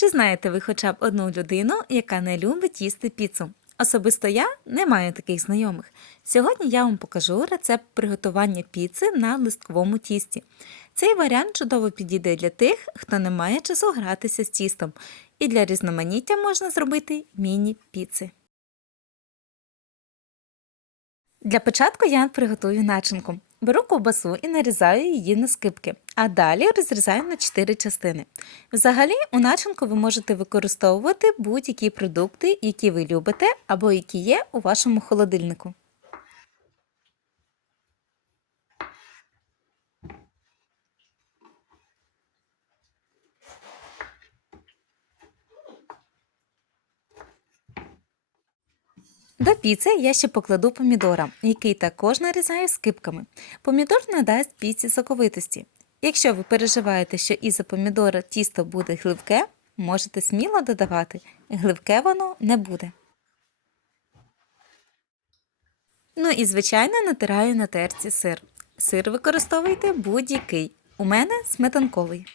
Чи знаєте ви хоча б одну людину, яка не любить їсти піцу? Особисто я не маю таких знайомих. Сьогодні я вам покажу рецепт приготування піци на листковому тісті. Цей варіант чудово підійде для тих, хто не має часу гратися з тістом, і для різноманіття можна зробити міні-піци. Для початку я приготую начинку. Беру ковбасу і нарізаю її на скибки, а далі розрізаю на 4 частини. Взагалі, у начинку ви можете використовувати будь-які продукти, які ви любите або які є у вашому холодильнику. До піци я ще покладу помідора, який також нарізаю скибками. Помідор надасть піці соковитості. Якщо ви переживаєте, що із-за помідора тісто буде гливке, можете сміло додавати. Гливке воно не буде. Ну і звичайно натираю на терці сир. Сир використовуйте будь-який. У мене сметанковий.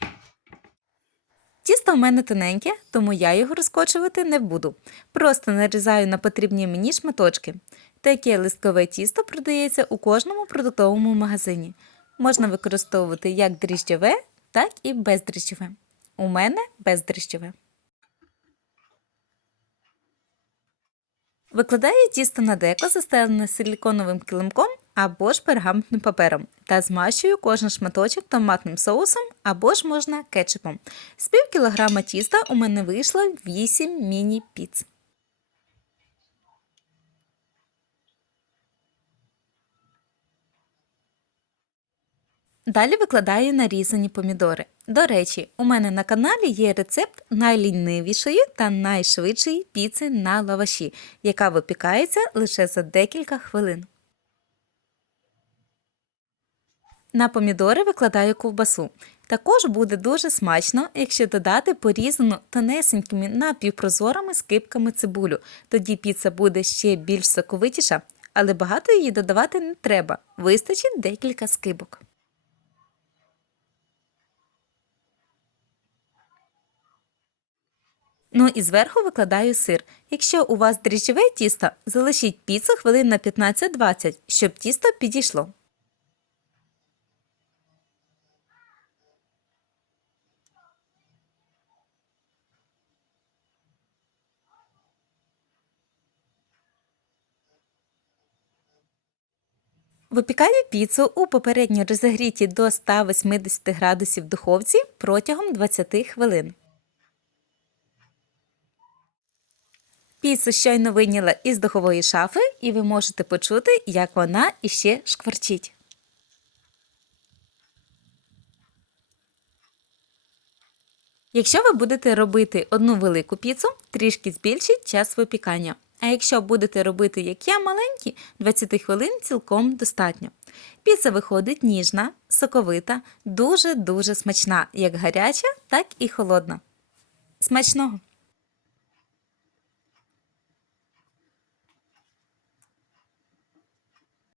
Тісто у мене тоненьке, тому я його розкочувати не буду. Просто нарізаю на потрібні мені шматочки. Таке листкове тісто продається у кожному продуктовому магазині. Можна використовувати як дріжджове, так і бездріжджове. У мене бездріжджове. Викладаю тісто на деко, застелене силіконовим килимком або ж пергаментним папером та змащую кожен шматочок томатним соусом або ж можна кетчупом. З пів кілограма тіста у мене вийшло 8 міні-піц. Далі викладаю нарізані помідори. До речі, у мене на каналі є рецепт найлінивішої та найшвидшої піци на лаваші, яка випікається лише за декілька хвилин. На помідори викладаю ковбасу. Також буде дуже смачно, якщо додати порізану тонесенькими напівпрозорими скипками цибулю. Тоді піца буде ще більш соковитіша, але багато її додавати не треба. Вистачить декілька скибок. Ну і зверху викладаю сир. Якщо у вас дріжджове тісто, залишіть піцу хвилин на 15-20, щоб тісто підійшло. Випікаю піцу у попередньо розігріті до 180 градусів духовці протягом 20 хвилин. Піцу щойно вийняла із духової шафи, і ви можете почути, як вона іще шкварчить. Якщо ви будете робити одну велику піцу, трішки збільшіть час випікання. А якщо будете робити, як я, маленькі, 20 хвилин цілком достатньо. Піца виходить ніжна, соковита, дуже-дуже смачна, як гаряча, так і холодна. Смачного!